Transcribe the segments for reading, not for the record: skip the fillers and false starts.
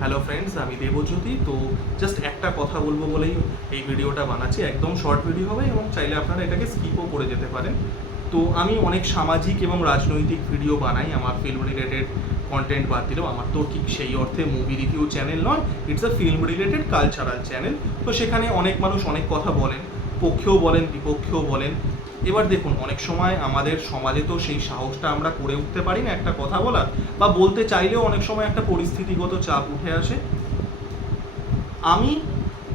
Hello friends, আমি দেবজ্যোতি। তো just একটা কথা বলবো বলেই এই ভিডিওটা বানাচ্ছি। একদম শর্ট ভিডিও হবে এবং চাইলে আপনারা এটাকে স্কিপও করে যেতে পারেন। তো আমি অনেক সামাজিক এবং রাজনৈতিক ভিডিও বানাই, আমার ফিল্ম রিলেটেড কন্টেন্ট বাদ দিলেও। আমার তো ঠিক সেই অর্থে মুভি রিভিউ চ্যানেল নয়, it's a film related cultural channel. তো সেখানে অনেক মানুষ অনেক কথা বলেন, পক্ষেও বলেন বিপক্ষেও বলেন। এবার দেখুন, অনেক সময় আমাদের সমাজে তো সেই সাহসটা আমরা করে উঠতে পারি না একটা কথা বলার, বা বলতে চাইলেও অনেক সময় একটা পরিস্থিতিগত চাপ উঠে আসে। আমি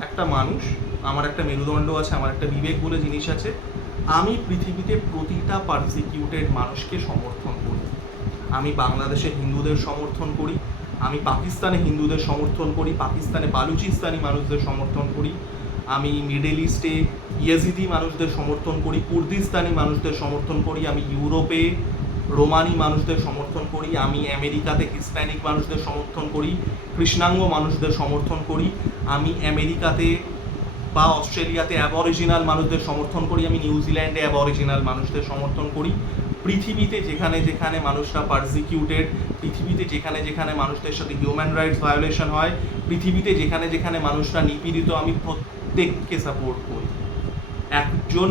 একটা মানুষ, আমার একটা মেরুদণ্ড আছে, আমার একটা বিবেক বলে জিনিস আছে। আমি পৃথিবীতে প্রতিটা পারসিকিউটেড মানুষকে সমর্থন করি। আমি বাংলাদেশের হিন্দুদের সমর্থন করি, আমি পাকিস্তানে হিন্দুদের সমর্থন করি, পাকিস্তানে বালুচিস্তানি মানুষদের সমর্থন করি, আমি মিডল ইস্টে ইয়েজিদি মানুষদের সমর্থন করি, কুর্দিস্তানি মানুষদের সমর্থন করি, আমি ইউরোপে রোমানি মানুষদের সমর্থন করি, আমি আমেরিকাতে হিস্প্যানিক মানুষদের সমর্থন করি, কৃষ্ণাঙ্গ মানুষদের সমর্থন করি, আমি আমেরিকাতে বা অস্ট্রেলিয়াতে অ্যাবরিজিনাল মানুষদের সমর্থন করি, আমি নিউজিল্যান্ডে অ্যাবরিজিনাল মানুষদের সমর্থন করি। পৃথিবীতে যেখানে যেখানে মানুষরা পারসিকিউটেড, পৃথিবীতে যেখানে যেখানে মানুষদের সাথে হিউম্যান রাইটস ভায়োলেশন হয়, পৃথিবীতে যেখানে যেখানে মানুষরা নিপীড়িত, আমি প্রত্যেককে সাপোর্ট করি। একজন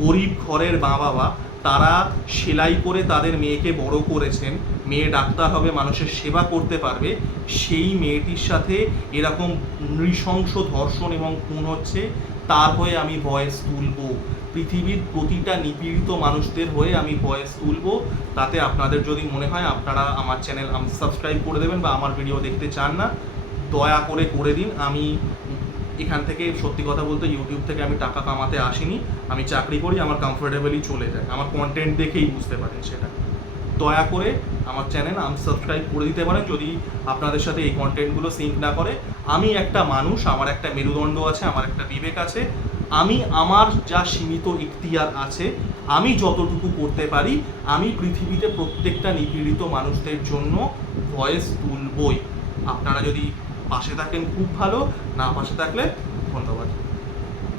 গরিব ঘরের মা বাবা, তারা সেলাই করে তাদের মেয়েকে বড় করেছেন, মেয়ে ডাক্তার হবে, মানুষের সেবা করতে পারবে, সেই মেয়েটির সাথে এরকম নৃশংস ধর্ষণ এবং খুন হচ্ছে, তার হয়ে আমি ভয়েস তুলবো। পৃথিবীর প্রতিটা নিপীড়িত মানুষদের হয়ে আমি ভয়েস তুলবো। তাতে আপনাদের যদি মনে হয় আপনারা আমার চ্যানেল সাবস্ক্রাইব করে দেবেন বা আমার ভিডিও দেখতে চান না, দয়া করে করে দিন। আমি এখান থেকে সত্যি কথা বলতে ইউটিউব থেকে আমি টাকা কামাতে আসিনি, আমি চাকরি করি, আমার কমফোর্টেবলি চলে যায়, আমার কন্টেন্ট দেখেই বুঝতে পারেন সেটা। দয়া করে আমার চ্যানেল আনসাবস্ক্রাইব করে দিতে পারেন যদি আপনাদের সাথে এই কন্টেন্টগুলো সিঙ্ক না করে। আমি একটা মানুষ, আমার একটা মেরুদণ্ড আছে, আমার একটা বিবেক আছে। আমি আমার যা সীমিত ইখতিয়ার আছে, আমি যতটুকু করতে পারি, আমি পৃথিবীতে প্রত্যেকটা নিপীড়িত মানুষদের জন্য ভয়েস তুলবই। আপনারা যদি পাশে থাকেন খুব ভালো, না পাশে থাকলে ধন্যবাদ।